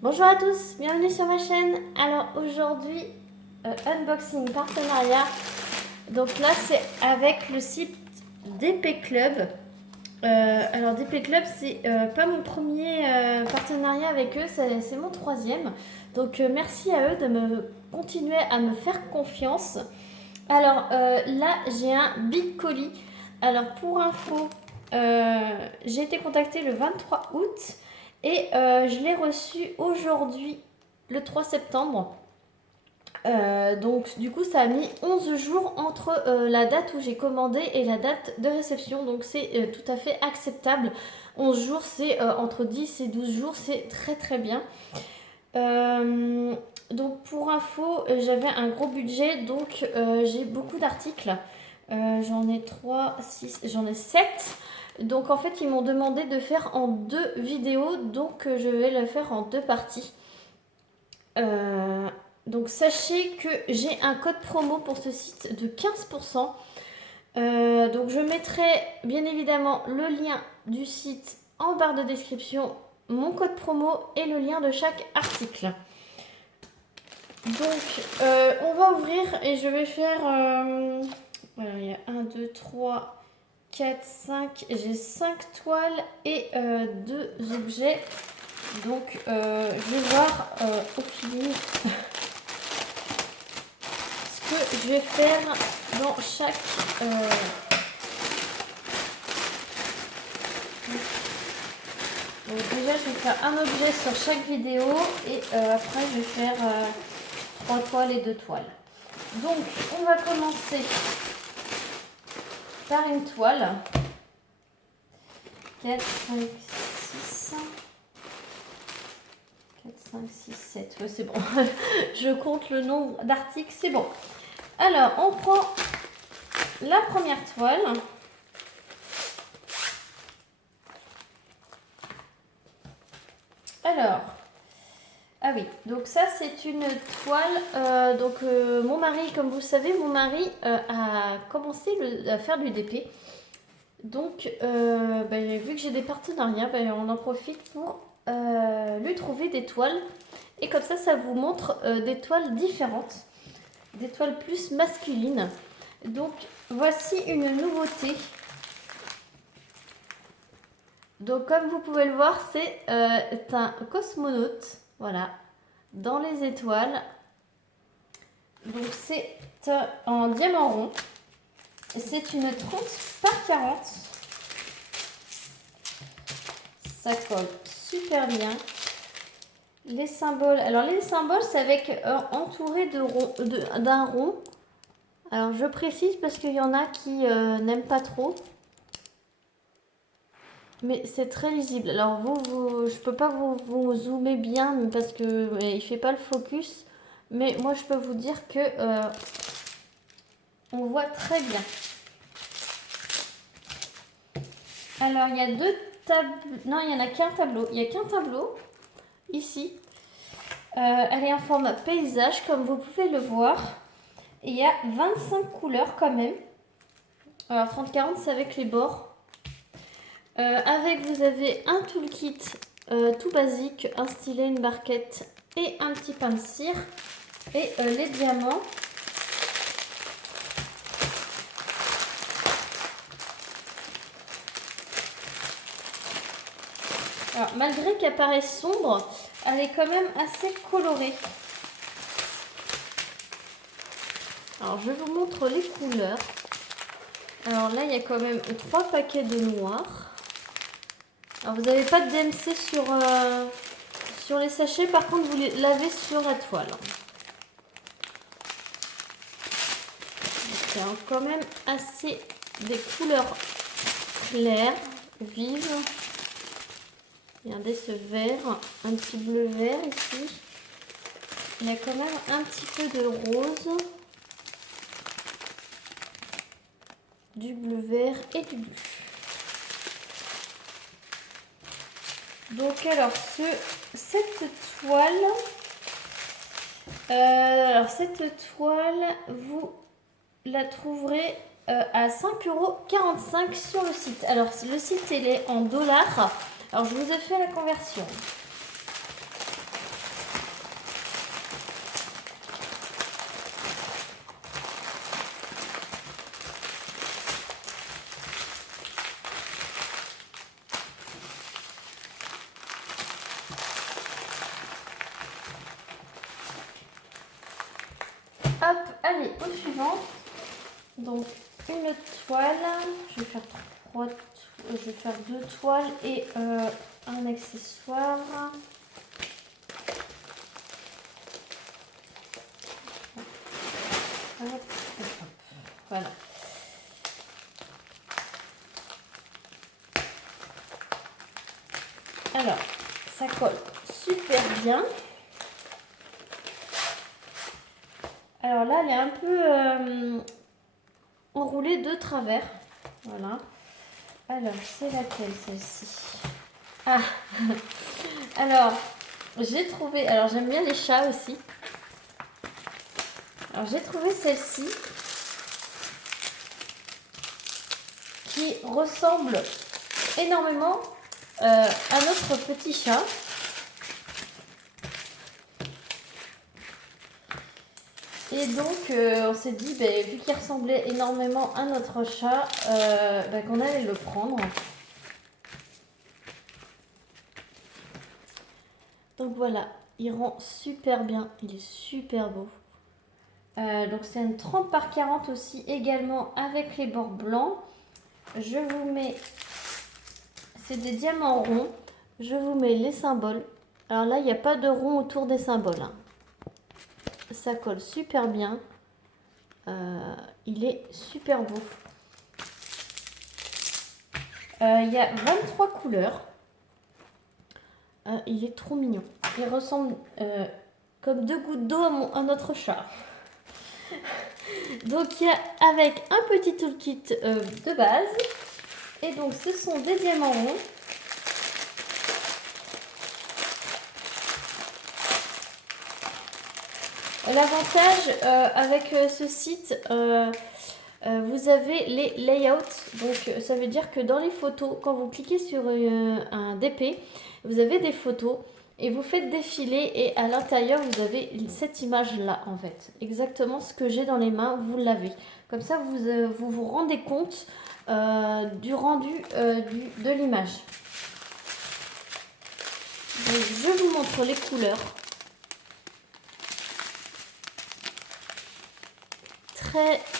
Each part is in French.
Bonjour à tous, bienvenue sur ma chaîne. Alors aujourd'hui, unboxing partenariat. Donc là c'est avec le site DP Club. Alors DP Club c'est pas mon premier partenariat avec eux, c'est mon troisième. Donc merci à eux de me continuer à me faire confiance. Alors là j'ai un big colis. Alors pour info, j'ai été contactée le 23 août. Et je l'ai reçu aujourd'hui, le 3 septembre. Donc du coup ça a mis 11 jours entre la date où j'ai commandé et la date de réception. Donc c'est tout à fait acceptable. 11 jours c'est entre 10 et 12 jours, c'est très très bien. Donc pour info, j'avais un gros budget, donc j'ai beaucoup d'articles. J'en ai 3, 6, j'en ai 7. Donc en fait, ils m'ont demandé de faire en 2 vidéos, donc je vais le faire en 2 parties. Donc sachez que j'ai un code promo pour ce site de 15%. Donc je mettrai bien évidemment le lien du site en barre de description, mon code promo et le lien de chaque article. Donc on va ouvrir et je vais faire... voilà, il y a 1, 2, 3... 4, 5, j'ai 5 toiles et 2 objets. Donc je vais voir au feeling ce que je vais faire dans chaque... Donc déjà je vais faire un objet sur chaque vidéo et après je vais faire 3 toiles et 2 toiles. Donc on va commencer par une toile. 4, 5, 6... 4, 5, 6, 7. Ouais, c'est bon. Je compte le nombre d'articles, c'est bon. Alors, on prend la première toile. Alors, ah oui, donc ça c'est une toile. Mon mari, comme vous le savez, mon mari a commencé à faire du DP. Donc, vu que j'ai des partenariats, on en profite pour lui trouver des toiles. Et comme ça vous montre des toiles différentes. Des toiles plus masculines. Donc, voici une nouveauté. Donc, comme vous pouvez le voir, c'est un cosmonaute. Voilà. Dans les étoiles. Donc, c'est en diamant rond. C'est une 30 par 40. Ça colle super bien. Les symboles. Alors, les symboles, c'est avec entouré d'un rond. Alors, je précise parce qu'il y en a qui n'aiment pas trop. Mais c'est très lisible. Alors, je peux pas vous zoomer bien parce que il fait pas le focus. Mais moi, je peux vous dire que on voit très bien. Alors, il y a 2 tableaux. Non, il n'y en a qu'un tableau. Il n'y a qu'un tableau ici. Elle est en format paysage, comme vous pouvez le voir. Et il y a 25 couleurs quand même. Alors, 30-40, c'est avec les bords. Vous avez un toolkit tout basique, un stylet, une barquette et un petit pain de cire. Et les diamants. Alors, malgré qu'elle paraisse sombre, elle est quand même assez colorée. Alors, je vous montre les couleurs. Alors là, il y a quand même 3 paquets de noir. Alors, vous n'avez pas de DMC sur les sachets. Par contre, vous les lavez sur la toile. Il y a quand même assez des couleurs claires, vives. Regardez ce vert, un petit bleu vert ici. Il y a quand même un petit peu de rose, du bleu vert et du bleu. Donc alors cette toile, vous la trouverez à 5,45 € sur le site. Alors le site il est en dollars. Alors je vous ai fait la conversion. aller au suivant. Donc une toile, je vais faire je vais faire 2 toiles et un accessoire. Hop, hop, hop. Voilà. Alors, ça colle super bien. Alors là, elle est un peu enroulée de travers. Voilà. Alors, c'est laquelle celle-ci? Ah alors, j'ai trouvé... Alors, j'aime bien les chats aussi. Alors, j'ai trouvé celle-ci qui ressemble énormément à notre petit chat. Et donc, on s'est dit, vu qu'il ressemblait énormément à notre chat, qu'on allait le prendre. Donc voilà, il rend super bien, il est super beau. Donc c'est une 30 par 40 aussi, également avec les bords blancs. Je vous mets, c'est des diamants ronds. Je vous mets les symboles. Alors là, il n'y a pas de rond autour des symboles, hein. Ça colle super bien. Il est super beau. Il y a 23 couleurs. Il est trop mignon. Il ressemble comme 2 gouttes d'eau à notre chat. Donc il y a avec un petit toolkit de base. Et donc ce sont des diamants ronds. L'avantage avec ce site, vous avez les layouts. Donc ça veut dire que dans les photos, quand vous cliquez sur un DP, vous avez des photos et vous faites défiler et à l'intérieur vous avez cette image là en fait. Exactement ce que j'ai dans les mains, vous l'avez. Comme ça vous vous rendez compte du rendu de l'image. Donc je vous montre les couleurs.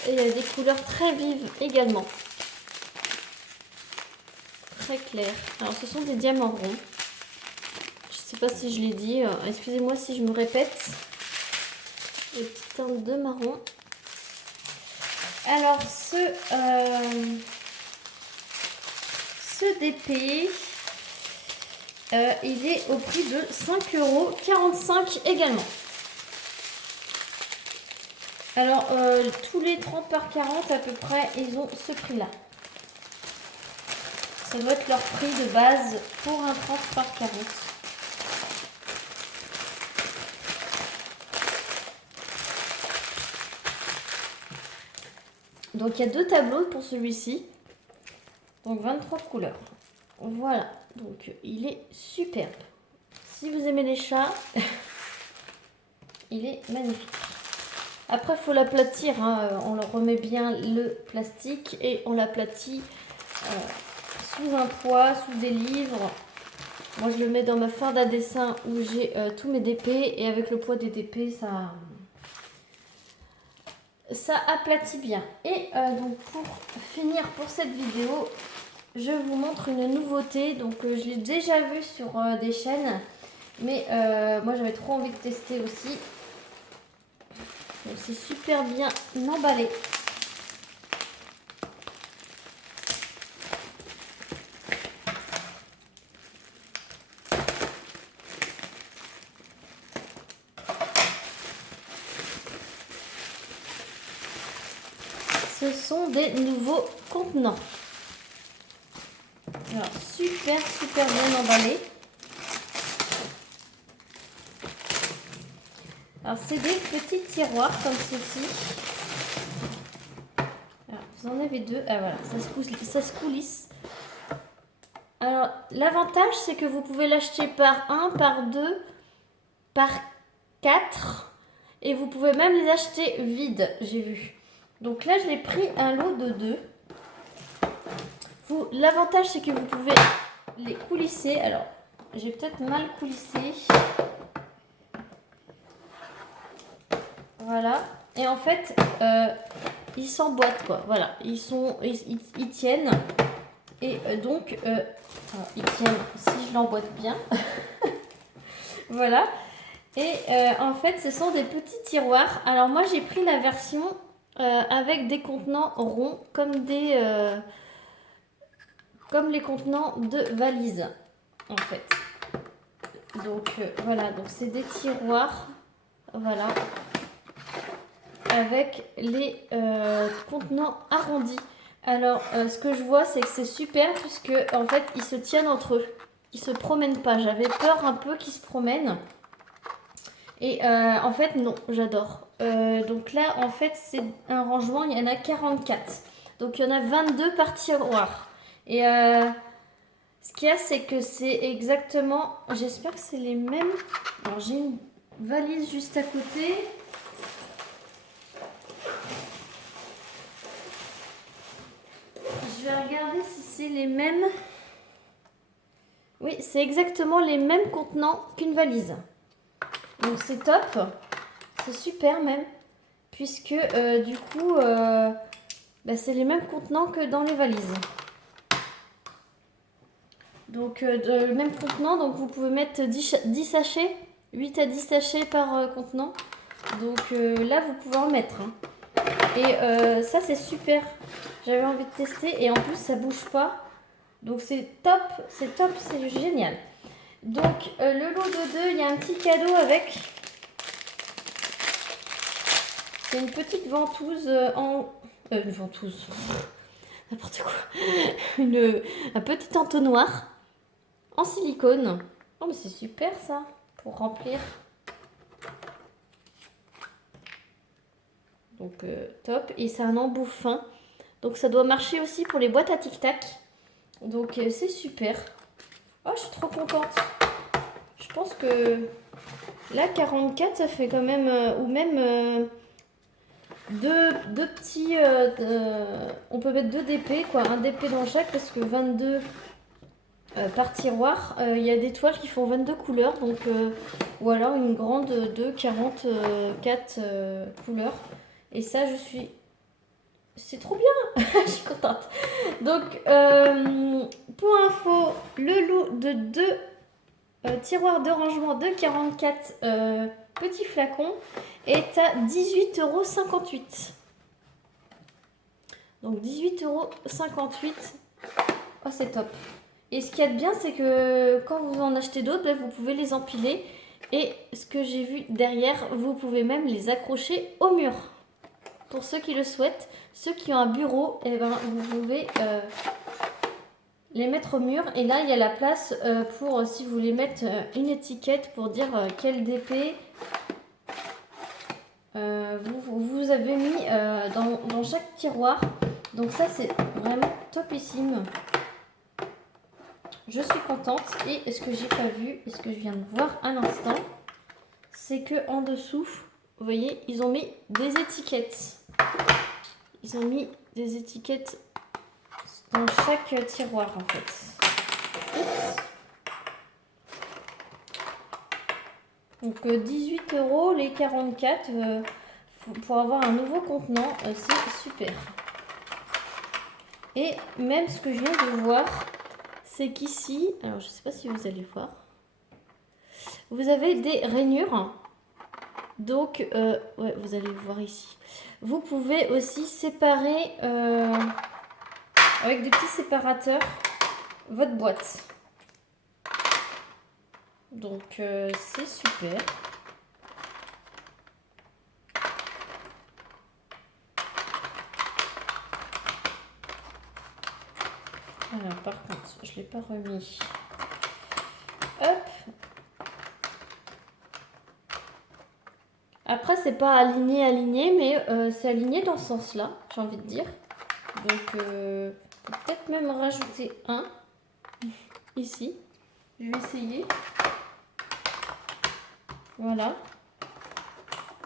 Des couleurs très vives également. Très claires. Alors ce sont des diamants ronds. Je sais pas si je l'ai dit. Excusez-moi si je me répète. Les petites teintes de marron. Alors ce DP, il est au prix de 5,45 € également. Alors, tous les 30 par 40 à peu près, ils ont ce prix-là. Ça doit être leur prix de base pour un 30 par 40. Donc, il y a 2 tableaux pour celui-ci. Donc, 23 couleurs. Voilà. Donc, il est superbe. Si vous aimez les chats, il est magnifique. Après, il faut l'aplatir, hein. On le remet bien le plastique et on l'aplatit sous un poids, sous des livres. Moi, je le mets dans ma farde à dessin où j'ai tous mes DP et avec le poids des DP, ça aplatit bien. Et donc, pour finir pour cette vidéo, je vous montre une nouveauté. Donc, je l'ai déjà vue sur des chaînes, mais moi, j'avais trop envie de tester aussi. C'est super bien emballé. Ce sont des nouveaux contenants. Alors, super bien emballé. Alors, c'est des petits tiroirs comme ceci. Alors, vous en avez 2. Ah voilà, ça se coulisse. Alors, l'avantage, c'est que vous pouvez l'acheter par 1, par 2, par 4. Et vous pouvez même les acheter vides, j'ai vu. Donc là, je l'ai pris un lot de 2. L'avantage, c'est que vous pouvez les coulisser. Alors, j'ai peut-être mal coulissé. Voilà. Et en fait, ils s'emboîtent quoi. Voilà, ils tiennent. Et donc, ils tiennent si je l'emboîte bien. Voilà. Et en fait, ce sont des petits tiroirs. Alors moi, j'ai pris la version avec des contenants ronds, comme les contenants de valises, en fait. Donc voilà, donc c'est des tiroirs, voilà, avec les contenants arrondis. Alors, ce que je vois, c'est que c'est super puisque en fait, ils se tiennent entre eux. Ils se promènent pas. J'avais peur un peu qu'ils se promènent. Et en fait, non, j'adore. Donc là, en fait, c'est un rangement, il y en a 44. Donc il y en a 22 par tiroir. Et ce qu'il y a, c'est que c'est exactement... J'espère que c'est les mêmes. Alors j'ai une valise juste à côté. Je vais regarder si c'est les mêmes. Oui, c'est exactement les mêmes contenants qu'une valise. Donc c'est top, c'est super même, puisque du coup, c'est les mêmes contenants que dans les valises. Donc le même contenant, donc vous pouvez mettre 10 sachets, 8 à 10 sachets par contenant. Donc là, vous pouvez en mettre. Hein. Et ça, c'est super. J'avais envie de tester et en plus, ça bouge pas. Donc c'est top, c'est génial. Donc le lot de 2, il y a un petit cadeau avec. C'est une petite ventouse une ventouse. N'importe quoi. Un petit entonnoir en silicone. Oh mais c'est super ça. Pour remplir. Donc top. Et c'est un embout fin. Donc ça doit marcher aussi pour les boîtes à tic-tac. Donc c'est super. Oh je suis trop contente. Je pense que là 44 ça fait quand même. Ou même... Deux petits, on peut mettre 2 DP, quoi, un DP dans chaque parce que 22 par tiroir. Il y a des toiles qui font 22 couleurs, donc ou alors une grande de 44 couleurs. Et ça, c'est trop bien, je suis contente. Donc, pour info, le lot de 2 tiroirs de rangement de 44 petits flacons est à 18,58 €. Donc 18,58 €. Oh, c'est top. Et ce qu'il y a de bien, c'est que quand vous en achetez d'autres, vous pouvez les empiler. Et ce que j'ai vu derrière, vous pouvez même les accrocher au mur. Pour ceux qui le souhaitent, ceux qui ont un bureau, vous pouvez les mettre au mur. Et là, il y a la place pour, si vous voulez mettre une étiquette pour dire quel DP vous avez mis dans chaque tiroir. Donc ça, c'est vraiment topissime. Je suis contente. Et ce que j'ai pas vu, et ce que je viens de voir à l'instant, c'est que en dessous, vous voyez, ils ont mis des étiquettes. Ils ont mis des étiquettes dans chaque tiroir en fait. Oups. Donc 18 € les 44 pour avoir un nouveau contenant, c'est super. Et même ce que je viens de voir, c'est qu'ici, alors je ne sais pas si vous allez voir, vous avez des rainures. Donc, ouais, vous allez le voir ici. Vous pouvez aussi séparer avec des petits séparateurs votre boîte. Donc, c'est super. Alors, par contre, je ne l'ai pas remis. Hop. Après, c'est pas aligné, mais c'est aligné dans ce sens-là, j'ai envie de dire. Donc, peut-être même rajouter un ici. Je vais essayer. Voilà.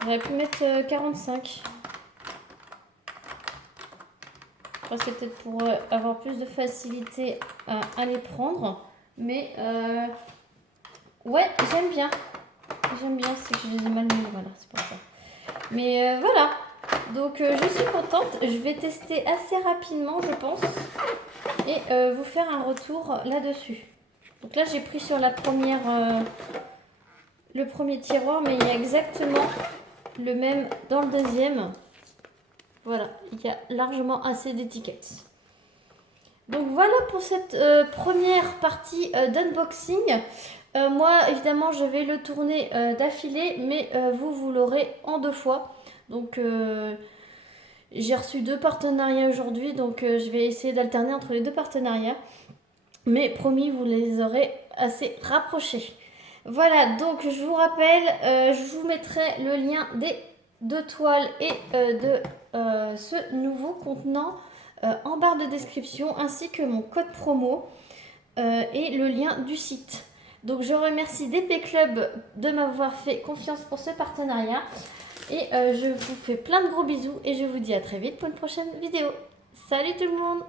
J'aurais pu mettre 45. Après, c'est peut-être pour avoir plus de facilité à les prendre. Mais, ouais, j'aime bien. J'aime bien, c'est que je les ai mal mis, voilà, c'est pour ça. Mais voilà, Donc je suis contente, je vais tester assez rapidement je pense et vous faire un retour là-dessus. Donc là j'ai pris sur la première, le premier tiroir, mais il y a exactement le même dans le deuxième. Voilà, il y a largement assez d'étiquettes. Donc voilà pour cette première partie d'unboxing. Moi évidemment je vais le tourner d'affilée, mais vous l'aurez en 2 fois. Donc j'ai reçu 2 partenariats aujourd'hui, donc je vais essayer d'alterner entre les 2 partenariats. Mais promis, vous les aurez assez rapprochés. Voilà, donc je vous rappelle, je vous mettrai le lien des 2 toiles et de ce nouveau contenant en barre de description, ainsi que mon code promo et le lien du site. Donc je remercie DP Club de m'avoir fait confiance pour ce partenariat. Et je vous fais plein de gros bisous et je vous dis à très vite pour une prochaine vidéo. Salut tout le monde!